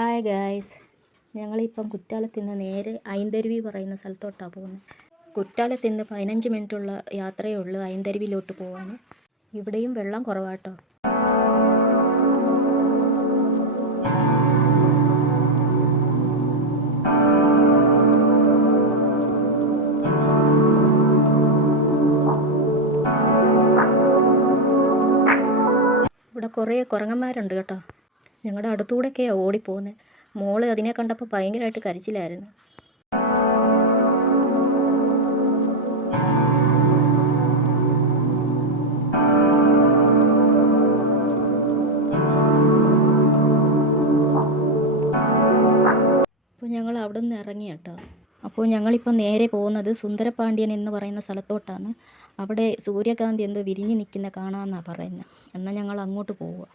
Hi guys, ഞങ്ങളിപ്പം കുറ്റാലത്ത് നിന്ന് നേരെ ഐന്തരുവി പറയുന്ന സ്ഥലത്തോട്ടാണ് പോകുന്നത്. കുറ്റാലത്ത് നിന്ന് 15 മിനിറ്റുള്ള യാത്രയേ ഉള്ളൂ ഐന്തരുവിയിലോട്ട് പോകാൻ. ഇവിടെയും വെള്ളം കുറവാട്ടോ. ഇവിടെ കുറേ കുരങ്ങന്മാരുണ്ട് കേട്ടോ. ഞങ്ങളുടെ അടുത്തുകൂടെയൊക്കെയാണ് ഓടിപ്പോകുന്നത്. മോള് അതിനെ കണ്ടപ്പോൾ ഭയങ്കരമായിട്ട് കരച്ചിലായിരുന്നു. അപ്പോൾ ഞങ്ങൾ അവിടെ നിന്ന് ഇറങ്ങി കേട്ടോ. അപ്പോൾ ഞങ്ങളിപ്പോൾ നേരെ പോകുന്നത് സുന്ദരപാണ്ഡ്യൻ എന്ന് പറയുന്ന സ്ഥലത്തോട്ടാണ്. അവിടെ സൂര്യകാന്തി എന്തോ വിരിഞ്ഞ് നിൽക്കുന്ന കാണാമെന്നാണ് പറയുന്നത്. എന്നാൽ ഞങ്ങൾ അങ്ങോട്ട് പോവുക.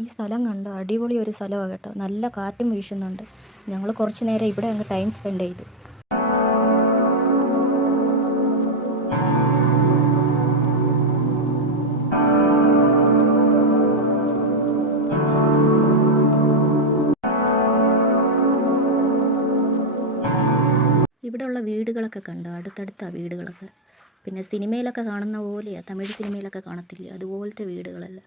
ഈ സ്ഥലം കണ്ടോ, അടിപൊളി ഒരു സ്ഥലമാണ് കേട്ടോ. നല്ല കാറ്റും വീശുന്നുണ്ട്. ഞങ്ങൾ കുറച്ച് നേരം ഇവിടെ അങ്ങ് ടൈം സ്പെൻഡ് ചെയ്തു. ഇവിടെയുള്ള വീടുകളൊക്കെ കണ്ടോ, അടുത്തടുത്താണ് വീടുകളൊക്കെ. പിന്നെ സിനിമയിലൊക്കെ കാണുന്ന പോലെയാണ്, തമിഴ് സിനിമയിലൊക്കെ കാണത്തില്ലേ, അതുപോലത്തെ വീടുകളല്ല.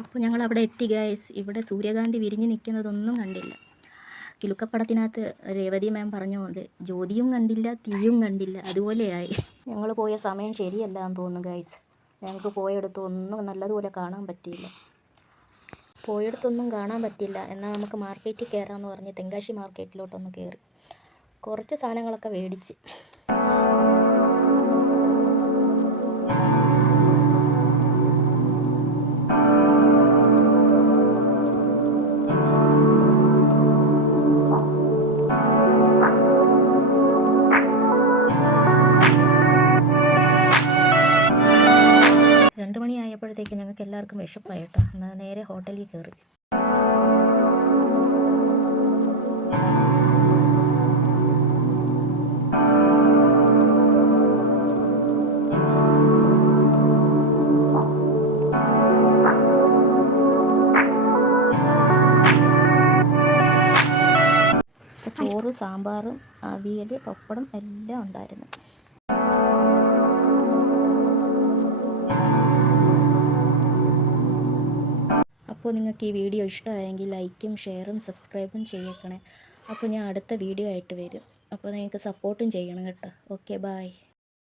അപ്പോൾ ഞങ്ങൾ അവിടെ എത്തി ഗൈസ്. ഇവിടെ സൂര്യകാന്തി വിരിഞ്ഞ് നിൽക്കുന്നതൊന്നും കണ്ടില്ല. കിലുക്കപ്പടത്തിനകത്ത് രേവതി മാം പറഞ്ഞ പോലെ ജ്യോതിയും കണ്ടില്ല, തീയും കണ്ടില്ല, അതുപോലെയായി. ഞങ്ങൾ പോയ സമയം ശരിയല്ല എന്ന് തോന്നുന്നു ഗൈസ്. ഞങ്ങൾക്ക് പോയെടുത്തൊന്നും നല്ലതുപോലെ കാണാൻ പറ്റിയില്ല. എന്നാൽ നമുക്ക് മാർക്കറ്റിൽ കയറാമെന്ന് പറഞ്ഞ് തെങ്കാശി മാർക്കറ്റിലോട്ടൊന്ന് കയറി കുറച്ച് സാധനങ്ങളൊക്കെ മേടിച്ച്. ആയപ്പോഴത്തേക്ക് ഞങ്ങൾക്ക് എല്ലാവർക്കും വിശപ്പായിട്ടോ. എന്നാൽ നേരെ ഹോട്ടലിൽ കയറി. ചോറ്, സാമ്പാറും അവിയൽ, പപ്പടം എല്ലാം ഉണ്ടായിരുന്നു. അപ്പോൾ നിങ്ങൾക്ക് ഈ വീഡിയോ ഇഷ്ടമായെങ്കിൽ ലൈക്കും ഷെയറും സബ്സ്ക്രൈബും ചെയ്യണേ. അപ്പോൾ ഞാൻ അടുത്ത വീഡിയോ ആയിട്ട് വരും. അപ്പോൾ നിങ്ങൾക്ക് സപ്പോർട്ടും ചെയ്യണം കേട്ടോ. Okay, by.